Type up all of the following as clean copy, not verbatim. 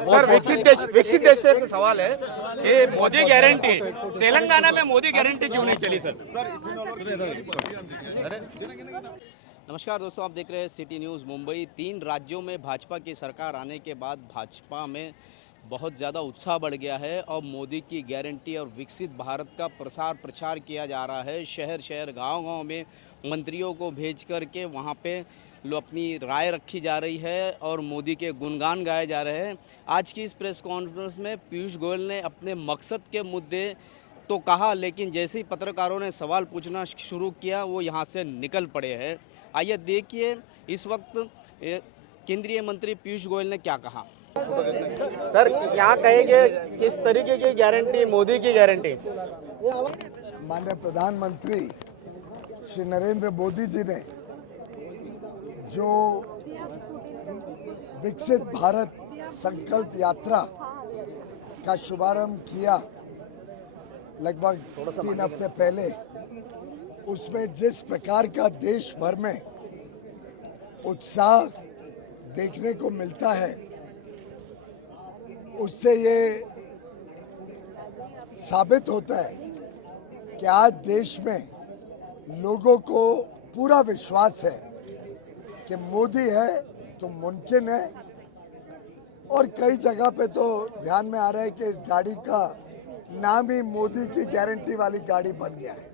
Sir विकसित देश से एक सवाल है कि मोदी गारंटी तेलंगाना में मोदी गारंटी क्यों नहीं चली सर? नमस्कार दोस्तों, आप देख रहे हैं सिटी न्यूज़ मुंबई। 3 राज्यों में भाजपा की सरकार आने के बाद भाजपा में बहुत ज़्यादा उत्साह बढ़ गया है और मोदी की गारंटी और विकसित भारत का प्रसार प्रचार किया जा रहा है। शहर शहर गांव-गांव में मंत्रियों को भेज कर के वहाँ पे अपनी राय रखी जा रही है और मोदी के गुणगान गाए जा रहे हैं। आज की इस प्रेस कॉन्फ्रेंस में पीयूष गोयल ने अपने मकसद के मुद्दे तो कहा, लेकिन जैसे ही पत्रकारों ने सवाल पूछना शुरू किया वो यहाँ से निकल पड़े हैं। आइए देखिए इस वक्त केंद्रीय मंत्री पीयूष गोयल ने क्या कहा। सर क्या कहेंगे, किस तरीके की गारंटी, मोदी की गारंटी? माननीय प्रधानमंत्री श्री नरेंद्र मोदी जी ने जो विकसित भारत संकल्प यात्रा का शुभारंभ किया लगभग 3 हफ्ते पहले, उसमें जिस प्रकार का देश भर में उत्साह देखने को मिलता है, उससे ये साबित होता है कि आज देश में लोगों को पूरा विश्वास है कि मोदी है तो मुमकिन है। और कई जगह पे तो ध्यान में आ रहा है कि इस गाड़ी का नाम ही मोदी की गारंटी वाली गाड़ी बन गया है।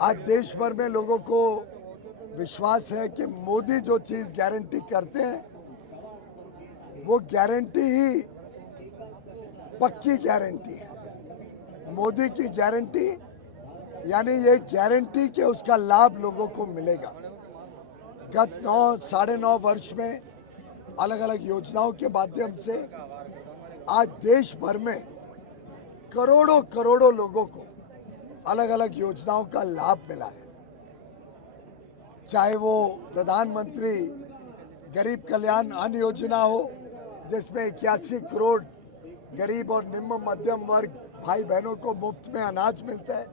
आज देश भर में लोगों को विश्वास है कि मोदी जो चीज़ गारंटी करते हैं वो गारंटी ही पक्की गारंटी है। मोदी की गारंटी यानी ये गारंटी कि उसका लाभ लोगों को मिलेगा। गत 9-9.5 वर्ष में अलग अलग योजनाओं के माध्यम से आज देश भर में करोड़ों करोड़ों लोगों को अलग अलग योजनाओं का लाभ मिला है। चाहे वो प्रधानमंत्री गरीब कल्याण अन्न योजना हो, जिसमें 81 करोड़ गरीब और निम्न मध्यम वर्ग भाई बहनों को मुफ्त में अनाज मिलता है,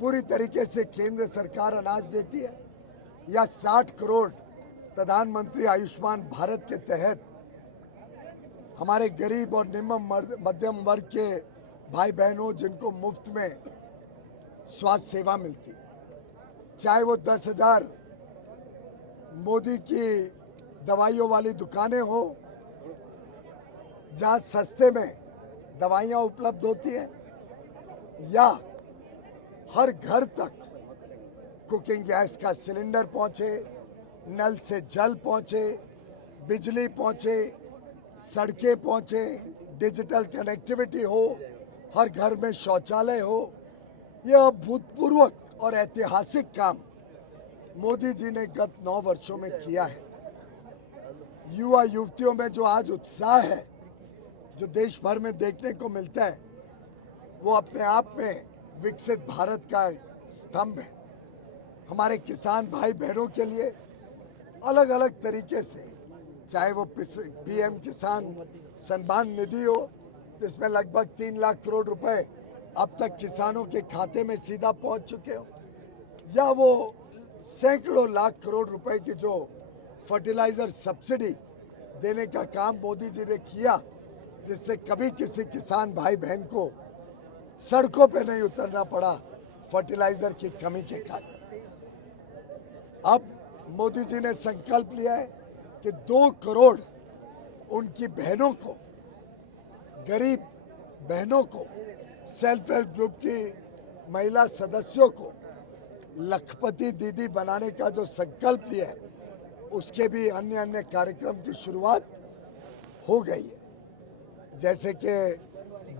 पूरी तरीके से केंद्र सरकार अनाज देती है, या 60 करोड़ प्रधानमंत्री आयुष्मान भारत के तहत हमारे गरीब और निम्न मध्यम वर्ग के भाई बहनों जिनको मुफ्त में स्वास्थ्य सेवा मिलती है। चाहे वो 10,000 मोदी की दवाइयों वाली दुकानें हो जहां सस्ते में दवाइयां उपलब्ध होती हैं, या हर घर तक कुकिंग गैस का सिलेंडर पहुंचे, नल से जल पहुंचे, बिजली पहुंचे, सड़कें पहुंचे, डिजिटल कनेक्टिविटी हो, हर घर में शौचालय हो। यह अभूतपूर्व और ऐतिहासिक काम मोदी जी ने गत 9 वर्षों में किया है। युवा युवतियों में जो आज उत्साह है, जो देश भर में देखने को मिलता है, वो अपने आप में विकसित भारत का स्तंभ है। हमारे किसान भाई बहनों के लिए अलग अलग तरीके से, चाहे वो पीएम किसान सम्मान निधि हो, जिसमें लगभग 3 लाख करोड़ रुपए अब तक किसानों के खाते में सीधा पहुंच चुके हो, या वो सैकड़ों लाख करोड़ रुपए की जो फर्टिलाइजर सब्सिडी देने का काम मोदी जी ने किया, जिससे कभी किसी किसान भाई बहन को सड़कों पे नहीं उतरना पड़ा फर्टिलाइजर की कमी के कारण। अब मोदी जी ने संकल्प लिया है कि 2 करोड़ उनकी बहनों को, गरीब बहनों को, सेल्फ हेल्प ग्रुप की महिला सदस्यों को लखपति दीदी बनाने का जो संकल्प लिया है, उसके भी अन्य अन्य कार्यक्रम की शुरुआत हो गई है। जैसे कि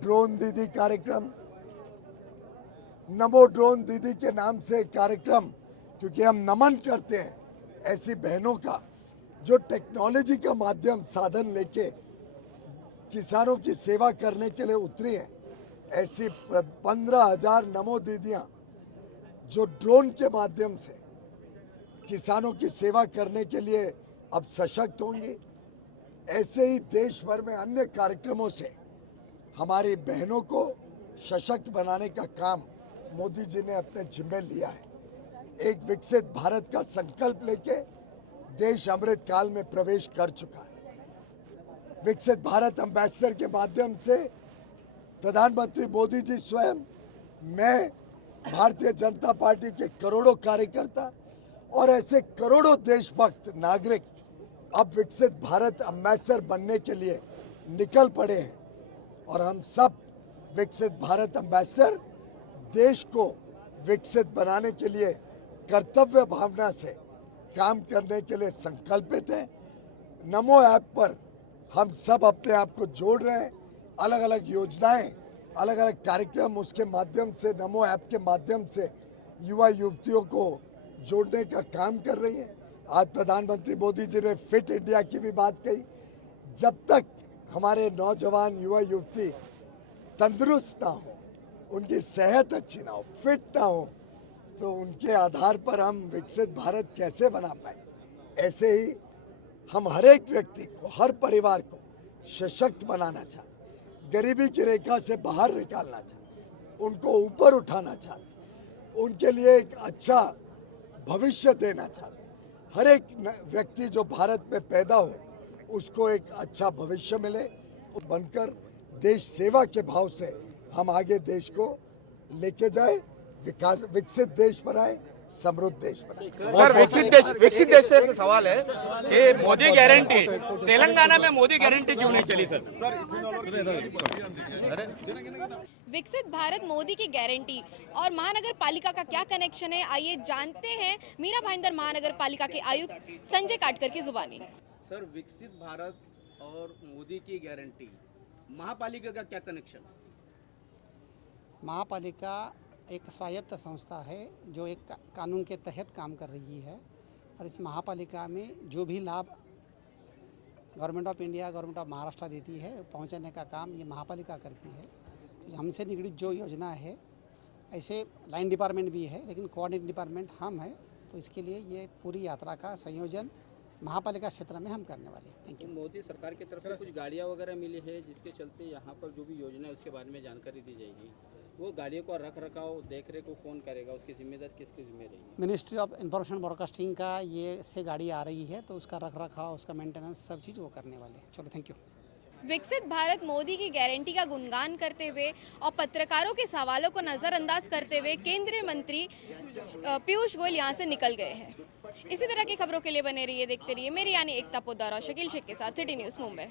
ड्रोन दीदी कार्यक्रम, नमो ड्रोन दीदी के नाम से कार्यक्रम, क्योंकि हम नमन करते हैं ऐसी बहनों का जो टेक्नोलॉजी का माध्यम साधन लेके किसानों की सेवा करने के लिए उतरी हैं। ऐसी 15,000 नमो दीदियां जो ड्रोन के माध्यम से किसानों की सेवा करने के लिए अब सशक्त होंगी। ऐसे ही देश भर में अन्य कार्यक्रमों से हमारी बहनों को सशक्त बनाने का काम मोदी जी ने अपने जिम्मे लिया है। एक विकसित भारत का संकल्प लेके देश अमृत काल में प्रवेश कर चुका है। विकसित भारत एम्बेसडर के माध्यम से प्रधानमंत्री मोदी जी स्वयं, मैं, भारतीय जनता पार्टी के करोड़ों कार्यकर्ता और ऐसे करोड़ों देशभक्त नागरिक अब विकसित भारत एम्बेसडर बनने के लिए निकल पड़े हैं। और हम सब विकसित भारत एम्बेसडर देश को विकसित बनाने के लिए कर्तव्य भावना से काम करने के लिए संकल्पित हैं। नमो ऐप पर हम सब अपने आप को जोड़ रहे हैं। अलग अलग योजनाएं, अलग अलग कार्यक्रम, उसके माध्यम से, नमो ऐप के माध्यम से युवा युवतियों को जोड़ने का काम कर रही हैं। आज प्रधानमंत्री मोदी जी ने फिट इंडिया की भी बात कही। जब तक हमारे नौजवान युवा युवती तंदुरुस्त ना हो, उनकी सेहत अच्छी ना हो, फिट ना हो, तो उनके आधार पर हम विकसित भारत कैसे बना पाए। ऐसे ही हम हर एक व्यक्ति को, हर परिवार को सशक्त बनाना चाहते, गरीबी की रेखा से बाहर निकालना चाहते, उनको ऊपर उठाना चाहते, उनके लिए एक अच्छा भविष्य देना चाहते। हर एक व्यक्ति जो भारत में पैदा हो उसको एक अच्छा भविष्य मिले, बनकर देश सेवा के भाव से हम आगे देश को लेके जाए, विकास, विकसित देश बनाए, समृद्ध देश बनाए। सर, विकसित देश से एक सवाल है कि मोदी गारंटी, तेलंगाना में मोदी गारंटी क्यों नहीं चली सर? विकसित भारत मोदी की गारंटी और महानगर पालिका का क्या कनेक्शन है, आइए जानते हैं मीरा भाईंदर महानगर पालिका के आयुक्त संजय काटकर की जुबानी। सर, विकसित भारत और मोदी की गारंटी, महापालिका का क्या कनेक्शन? महापालिका एक स्वायत्त संस्था है जो एक कानून के तहत काम कर रही है और इस महापालिका में जो भी लाभ government of India, government of Maharashtra देती है, पहुंचाने का काम ये महापालिका करती है। हमसे निगड़ित जो योजना है, ऐसे लाइन डिपार्टमेंट भी है लेकिन कोऑर्डिनेट डिपार्टमेंट हम है, तो इसके लिए ये पूरी यात्रा का संयोजन महापालिका क्षेत्र में हम करने वाले हैं। Thank you. मोदी सरकार की तरफ से कुछ गाड़ियाँ वगैरह मिली है जिसके चलते यहाँ पर जो भी योजना है उसके बारे में जानकारी दी जाएगी। वो गाड़ियों का रख रखाव, देख रेख को कौन करेगा, उसकी जिम्मेदारी किसकी जिम्मे रहेगी? मिनिस्ट्री ऑफ इंफॉर्मेशन ब्रॉडकास्टिंग का ये से गाड़ी आ रही है, तो उसका रख रखाव, उसका मेंटेनेंस, सब चीज़ वो करने वाले हैं। चलो, थैंक यू। विकसित भारत मोदी की गारंटी का गुणगान करते हुए और पत्रकारों के सवालों को नज़रअंदाज करते हुए केंद्रीय मंत्री पीयूष गोयल यहाँ से निकल गए हैं। इसी तरह की खबरों के लिए बने रहिए, देखते रहिए मेरी यानी एकता पोद्दार और शकील शेख के साथ सिटी न्यूज़ मुंबई।